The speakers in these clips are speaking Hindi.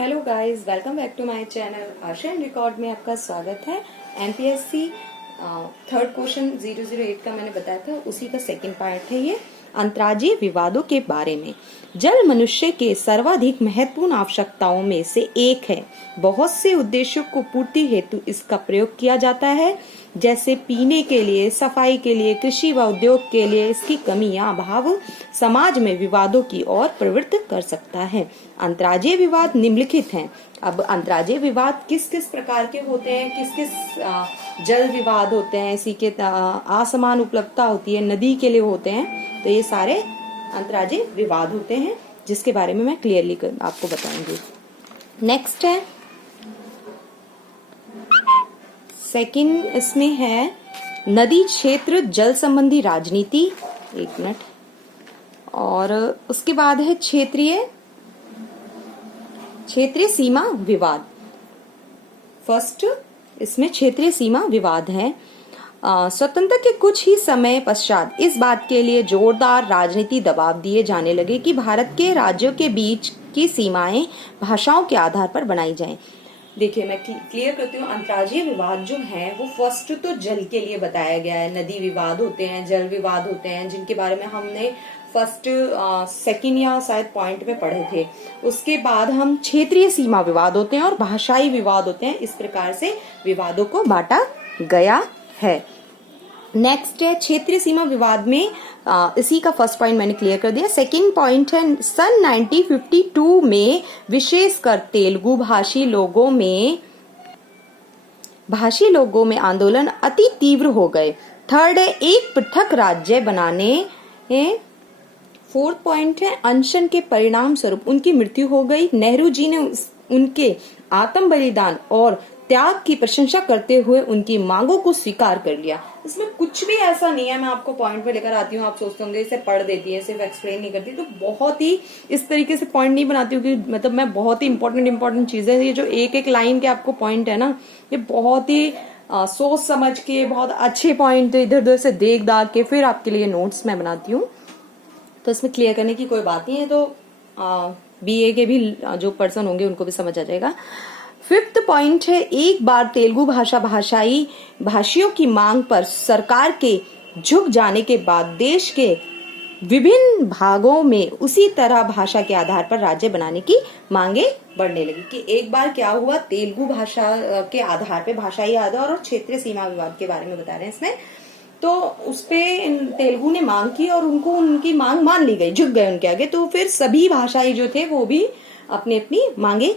Hello guys, welcome back to my channel. Asha and record में आपका स्वागत है। एमपीएससी थर्ड क्वेश्चन 008 का मैंने बताया था, उसी का सेकंड पार्ट है ये। अंतर्राज्यीय विवादों के बारे में। जल मनुष्य के सर्वाधिक महत्वपूर्ण आवश्यकताओं में से एक है। बहुत से उद्देश्यों को पूर्ति हेतु इसका प्रयोग किया जाता है, जैसे पीने के लिए, सफाई के लिए, कृषि व उद्योग के लिए। इसकी कमी या अभाव समाज में विवादों की ओर प्रवृत्त कर सकता है। अंतर्राज्यीय विवाद निम्नलिखित हैं। अब अंतर्राज्यीय विवाद किस किस प्रकार के होते हैं, किस किस जल विवाद होते हैं, इसी के असमान उपलब्धता होती है, नदी के लिए होते हैं, तो ये सारे अंतर्राज्यीय विवाद होते हैं, जिसके बारे में मैं क्लियरली आपको बताऊंगी। नेक्स्ट है सेकंड, इसमें है नदी क्षेत्र जल संबंधी राजनीति। एक मिनट। और उसके बाद है क्षेत्रीय सीमा विवाद। फर्स्ट इसमें क्षेत्रीय सीमा विवाद है। स्वतंत्रता के कुछ ही समय पश्चात इस बात के लिए जोरदार राजनीति दबाव दिए जाने लगे कि भारत के राज्यों के बीच की सीमाएं भाषाओं के आधार पर बनाई जाएं। देखिए, मैं क्लियर करती हूँ। अंतर्राज्यीय विवाद जो है वो फर्स्ट तो जल के लिए बताया गया है। नदी विवाद होते हैं, जल विवाद होते हैं, जिनके बारे में हमने फर्स्ट सेकंड या शायद पॉइंट में पढ़े थे। उसके बाद हम क्षेत्रीय सीमा विवाद होते हैं और भाषाई विवाद होते हैं। इस प्रकार से विवादों को बांटा गया है। नेक्स्ट है क्षेत्रीय सीमा विवाद में इसी का फर्स्ट पॉइंट मैंने क्लियर कर दिया। सेकंड पॉइंट है सन 1952 में विशेषकर तेलुगु भाषी लोगों में आंदोलन अति तीव्र हो गए। थर्ड है एक पृथक राज्य बनाने। फोर्थ पॉइंट है अनशन के परिणाम स्वरूप उनकी मृत्यु हो गई। नेहरू जी ने उनके आत्म बलिदान और त्याग की प्रशंसा करते हुए उनकी मांगों को स्वीकार कर लिया। इसमें कुछ भी ऐसा नहीं है, मैं आपको पॉइंट पे लेकर आती हूँ, आप सोचते होंगे इसे पढ़ देती है, सिर्फ एक्सप्लेन नहीं करती। तो बहुत ही इस तरीके से पॉइंट नहीं बनाती हूँ कि मतलब मैं बहुत ही इंपॉर्टेंट चीजें, ये जो एक एक लाइन के आपको पॉइंट है ना, ये बहुत ही सोच समझ के बहुत अच्छे पॉइंट इधर उधर से देख दाग के फिर आपके लिए नोट्स मैं बनाती हूँ। तो इसमें क्लियर करने की कोई बात नहीं है, तो बीए के भी जो पर्सन होंगे उनको भी समझ आ जाएगा। फिफ्थ पॉइंट है एक बार तेलुगु भाषियों की मांग पर सरकार के झुक जाने के बाद देश के विभिन्न भागों में उसी तरह भाषा के आधार पर राज्य बनाने की मांगे बढ़ने लगी। कि एक बार क्या हुआ, तेलुगु भाषा के आधार पे, भाषाई आधार और क्षेत्रीय सीमा विवाद के बारे में बता रहे हैं इसमें। तो उसपे तेलुगु ने मांग की और उनको उनकी मांग मान ली गई, झुक गए उनके आगे। तो फिर सभी भाषाई जो थे वो भी अपनी अपनी मांगे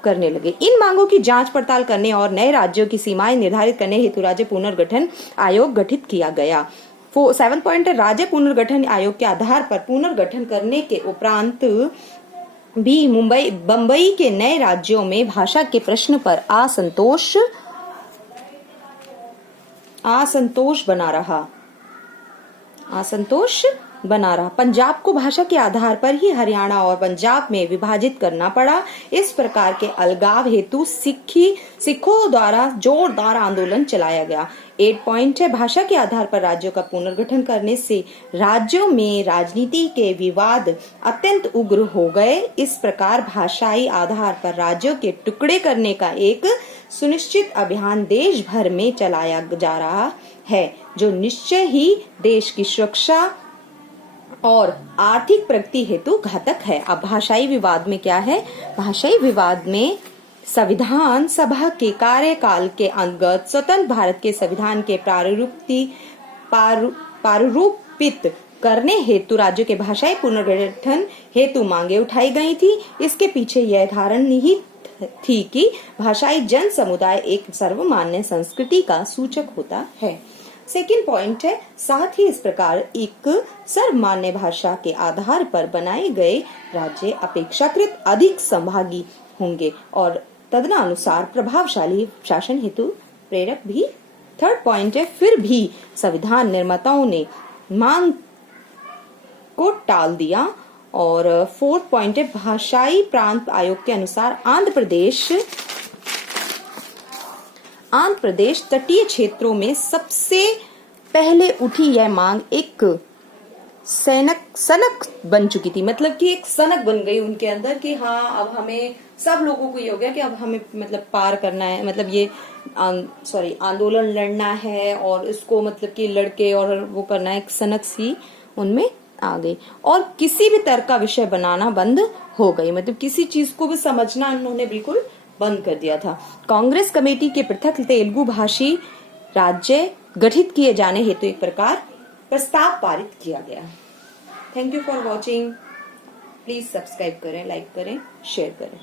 करने लगे। इन मांगों की जांच पड़ताल करने और नए राज्यों की सीमाएं निर्धारित करने हेतु राज्य पुनर्गठन आयोग गठित किया गया। 7 पॉइंट है राज्य पुनर्गठन आयोग के आधार पर पुनर्गठन करने के उपरांत भी बंबई के नए राज्यों में भाषा के प्रश्न पर असंतोष बना रहा। पंजाब को भाषा के आधार पर ही हरियाणा और पंजाब में विभाजित करना पड़ा। इस प्रकार के अलगाव हेतु सिखों द्वारा जोरदार आंदोलन चलाया गया। 8 पॉइंट है भाषा के आधार पर राज्यों का पुनर्गठन करने से राज्यों में राजनीति के विवाद अत्यंत उग्र हो गए। इस प्रकार भाषाई आधार पर राज्यों के टुकड़े करने का एक सुनिश्चित अभियान देश भर में चलाया जा रहा है, जो निश्चय ही देश की सुरक्षा और आर्थिक प्रगति हेतु घातक है। अब भाषाई विवाद में क्या है? भाषाई विवाद में संविधान सभा के कार्यकाल के अंतर्गत स्वतंत्र भारत के संविधान के प्रारूपित करने हेतु राज्यों के भाषाई पुनर्गठन हेतु मांगे उठाई गई थी। इसके पीछे यह धारणा निहित थी कि भाषाई जन समुदाय एक सर्वमान्य संस्कृति का सूचक होता है। सेकंड पॉइंट है साथ ही इस प्रकार एक सर्वमान्य भाषा के आधार पर बनाए गए राज्य अपेक्षाकृत अधिक संभागी होंगे और तदनुसार प्रभावशाली शासन हेतु प्रेरक भी। थर्ड पॉइंट है फिर भी संविधान निर्माताओं ने मांग को टाल दिया। और फोर्थ पॉइंट है भाषाई प्रांत आयोग के अनुसार आंध्र प्रदेश तटीय क्षेत्रों में सबसे पहले उठी यह मांग एक सनक बन चुकी थी, मतलब कि एक सनक बन गई उनके अंदर कि हाँ अब हमें, सब लोगों को ये हो गया कि अब हमें मतलब पार करना है, मतलब ये आंदोलन लड़ना है और इसको मतलब कि लड़के और वो करना है, एक सनक सी उनमें आ गई। और किसी भी तर्क का विषय बनाना बंद हो गई, मतलब किसी चीज को भी समझना उन्होंने बिल्कुल बंद कर दिया था। कांग्रेस कमेटी के पृथक तेलुगु भाषी राज्य गठित किए जाने हेतु एक प्रस्ताव पारित किया गया। Thank you for watching. Please subscribe करें, लाइक करें, शेयर करें।